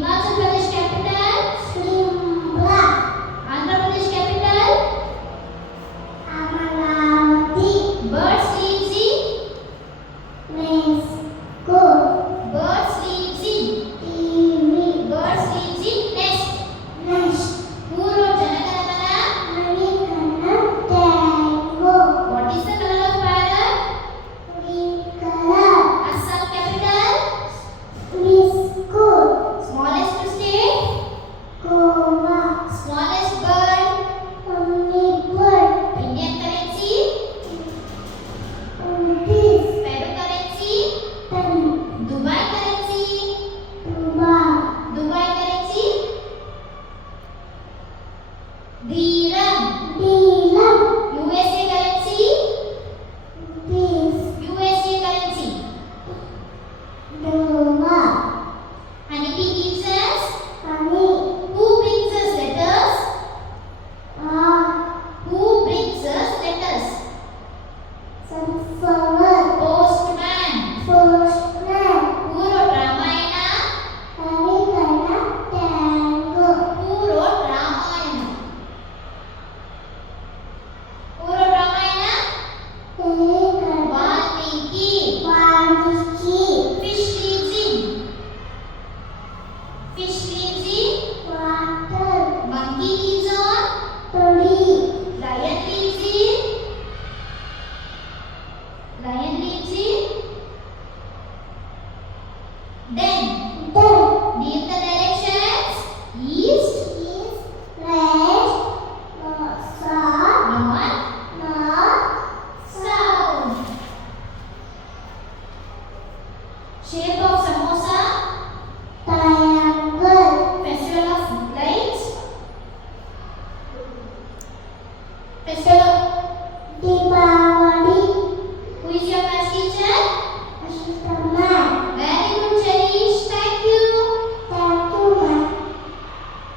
Himachal Pradesh capital Shimla. Andhra Pradesh capital Amaravati. birds lives in Mexico. birds lives in TV. birds lives in nest Nest. who wrote Janaganamana Manikana. Tango. what is the color of parrot Green color. Assam capital School. smallest state Goa. smallest bird Omnibus. Indian currency Rupees. Peru currency Pen. Dubai currency Dubai. currency Dirham Dirham. USA currency Peace. USA currency Dollar. honeybee gives us Honey. who brings us letters Ah. who brings us letters Sunflower. postman Postman. who wrote Ramayana Manikana. Tango. who wrote Ramayana who wrote Ramayana Manikana. Valmiki Valmiki. fish lives in Water. monkey lives on Tree. lion lives in den Then. name the directions east East. West. South. north North. south shape of samosa Triangle. festival of lights festival